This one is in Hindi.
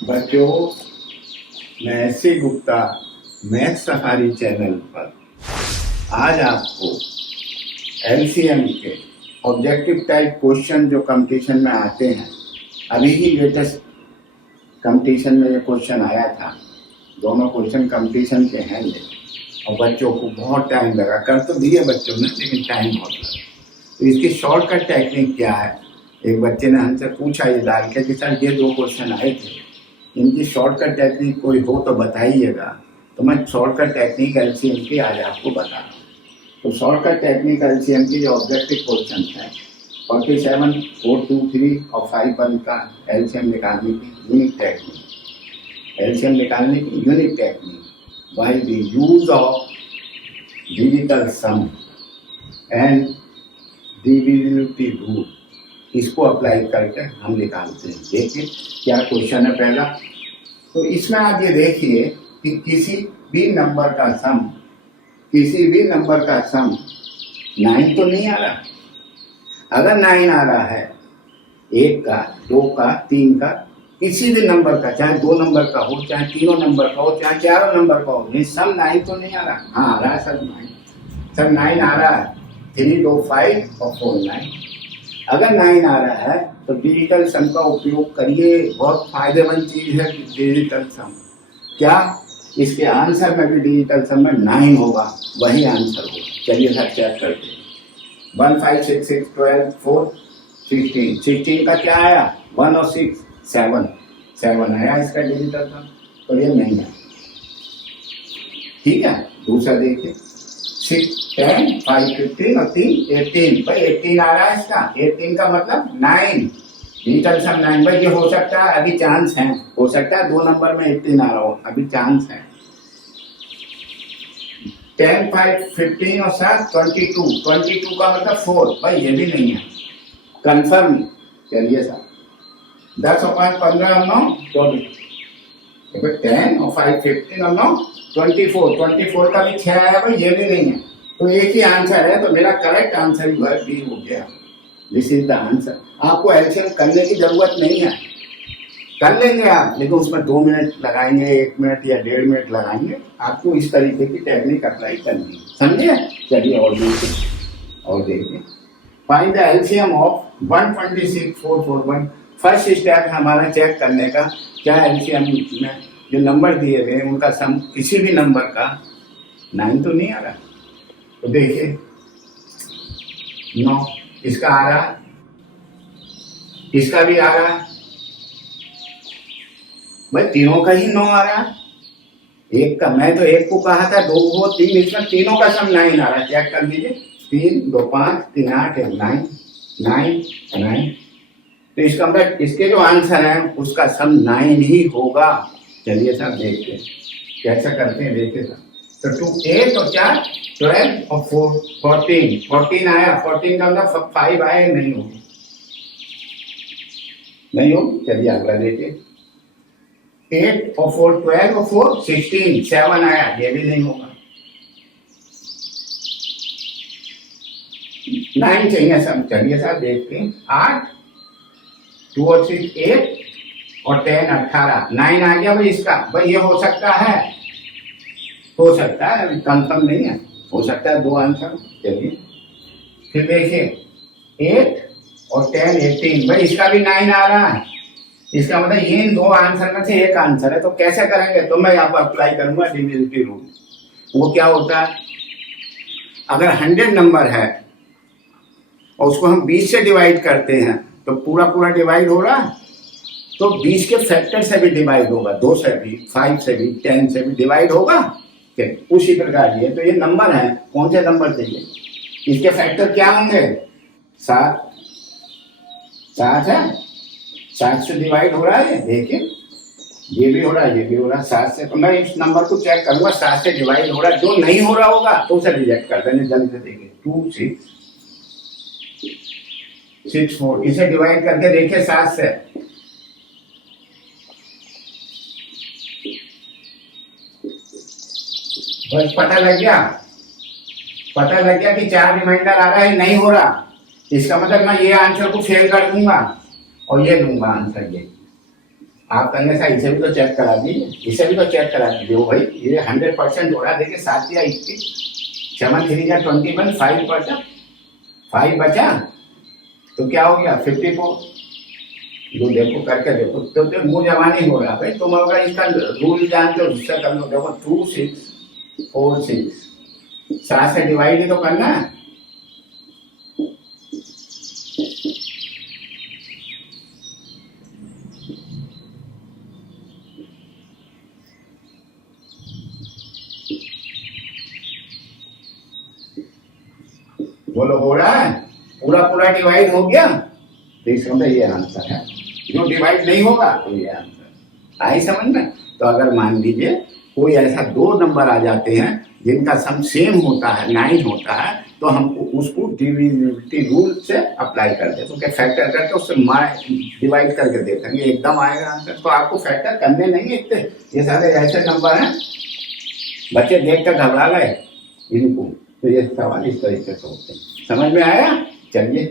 बच्चों, मैं SC. Gupta math safari channel पर आज आपको एलसीएम के ऑब्जेक्टिव टाइप क्वेश्चन जो कंपटीशन में आते हैं, अभी ही लेटेस्ट कंपटीशन में ये क्वेश्चन आया था। दोनों क्वेश्चन कंपटीशन के हैं ये, और बच्चों को बहुत टाइम लगा। कर तो दिए बच्चों ने, लेकिन टाइम बहुत लगा। तो इसकी शॉर्टकट टेक्निक क्या है? एक बच्चे ने हमसे पूछा ये डाल के कि सर ये दो क्वेश्चन आए थे, इनकी शॉर्टकट टेक्निक कोई हो तो बताइएगा। तो मैं शॉर्टकट टेक्निक एलसीएम की आज आपको बता रहा हूँ। तो शॉर्टकट टेक्निक एलसीएम की जो ऑब्जेक्टिव क्वेश्चन है 47, 4, 2, 3 और 5, 1 का एलसीएम निकालने की यूनिक टेक्निक। एलसीएम निकालने की unique technique by the use of digital sum and divisibility rule, इसको अप्लाई करके हम निकालते हैं। देखिए क्या क्वेश्चन है पहला। तो इसमें आप ये देखिए कि किसी भी नंबर का सम 9 तो नहीं आ रहा। अगर 9 आ रहा है 1 का, 2 का, 3 का, किसी भी नंबर का, चाहे 2 नंबर का हो, चाहे 3 नंबर का हो, चाहे 4 नंबर का हो, ये सम 9 तो नहीं आ रहा। हाँ आ रहा है सर 9। सर 9 आ रहा है, 3, 2, 5 और 4, 9। अगर 9 आ रहा है तो डिजिटल सम का उपयोग करिए। बहुत फायदेमंद चीज है डिजिटल सम। क्या इसके आंसर में भी डिजिटल सम में 9 होगा, वही आंसर होगा। चलिए सर चेक करते हैं। 1, 5, 6, 6, 12, 4, 16। 16 का क्या आया? 1 और 6, 7 आया इसका डिजिटल सम। तो ये नहीं है, ठीक है। दूसरा देखिए 6, 10, 5, 15 और 3, 18। भाई 18 आ रहा है इसका। 18 का मतलब 9, डिजिटल सम 9। भाई ये हो सकता है, अभी चांस है, हो सकता है 2 नंबर में 18 आ रहा हो, अभी चांस है। 10, 5, 15 और 7, 22। 22 का मतलब 4। भाई ये भी नहीं है, कंफर्म। चलिए सर 10 और 5, 15 और 9, 24। 10 और 5, 15 और 9, 24। 24 का भी 6 आया, भाई ये भी नहीं है। तो एक ही आंसर है, तो मेरा करेक्ट आंसर जो है बी हो गया। This is the answer. आपको एलसीएम करने की जरूरत नहीं है, कर लेंगे आप, लेकिन उसमें 2 मिनट लगाएंगे, 1 मिनट या 1.5 मिनट लगाएंगे। आपको इस तरीके की टेक्निक अप्लाई करनी है, समझे? चलिए और देखिए find the LCM of 126, 441। First step है हमारा चेक करने का, क्या एलसीएम में जो नंबर दिए हुए उनका सम किसी भी नंबर का 9 तो नहीं आ रहा। तो देखिए 9 इसका आ रहा है, इसका भी आ रहा है। भाई तीनों का ही 9 आ रहा है। एक का, मैं तो एक को कहा था 2 हो 3, इसमें तीनों का सम 9 आ रहा है। चेक कर लीजिए, 3, 2, 5, 3, 8, 9, 9। तो इसका मतलब इसके जो आंसर है उसका सम 9 ही होगा। चलिए सर देखते हैं कैसा करते हैं, देखते सर। तो 2, 8 और 4, 12 और 4, 14 आया। 14 का मतलब 5 आया, नहीं होगी, नहीं हो। चलिए अगला देखिए 8 और 4, 12 और 4, 16, 7 आया, ये भी नहीं होगा। 9 चाहिए सर। चलिए सर देखते हैं 8, 2 और 6, 8 और 10, 18, 9 आ गया। भाई इसका, भाई ये हो सकता है, कंफर्म नहीं है, हो सकता है 2 आंसर। चलिए फिर देखिए 8 और 10, 18। भाई इसका भी 9 आ रहा है। इसका मतलब ये इन 2 आंसर में से एक आंसर है। तो कैसे करेंगे? तो मैं यहाँ पर अप्लाई करूंगा डिविजिबिलिटी रूल। वो क्या होता है, अगर 100 नंबर है और उसको हम 20 से डिवाइड करते हैं तो पूरा डिवाइड हो रहा है, तो 20 के फैक्टर से भी डिवाइड होगा, 2 से भी, 5 से भी, 10 से भी डिवाइड होगा। उसी प्रकार ये तो ये नंबर है, कौन से नंबर चाहिए, इसके फैक्टर क्या होंगे? 7 है, 7 से डिवाइड हो रहा है। देखिए ये भी हो रहा है, ये भी हो रहा है 7 से। तो मैं इस नंबर को चेक करूंगा 7 से डिवाइड हो रहा है। जो नहीं हो रहा होगा तो उसे रिजेक्ट कर देंगे। जल्दी से देखिए 2, 6, 4, इसे डिवाइड करके देखिए 7 से। बस पता लग गया कि 4 रिमाइंडर आ रहा है, नहीं हो रहा। इसका मतलब मैं ये आंसर को फेल कर दूंगा और ये लूंगा आंसर ये। आप हमेशा इसे भी तो चेक करा दीजिए, इसे भी तो चेक करा दीजिए। वो भाई ये 100% हो रहा है, देखिए 7 या 21, 7 3 या 21, 5 बचा, 5 बचा तो क्या हो गया 54। जो देखो करके देखो तो मुंह जवानी हो रहा भाई। तुम अगर इसका रूल जानते हो जिससे कर लो। देखो 2 6 4 6, 7 से डिवाइड ही तो करना है। बोलो हो रहा है, पूरा पूरा डिवाइड हो गया तो इसका मतलब ये आंसर है। जो डिवाइड नहीं होगा तो ये आंसर आई समझ में। तो अगर मान लीजिए कोई ऐसा 2 नंबर आ जाते हैं जिनका सम सेम होता है 9 होता है, तो हमको उसको डिविजिबिलिटी रूल से अप्लाई कर दे, तो क्या फैक्टर करके उससे डिवाइड करके दे देंगे, एकदम आएगा आंसर। तो आपको फैक्टर करने नहीं इतने, ये सारे ऐसे नंबर हैं बच्चे देख कर घबरा गए इनको। तो ये सवाल इस तरीके से होते हैं। समझ में आया? चलिए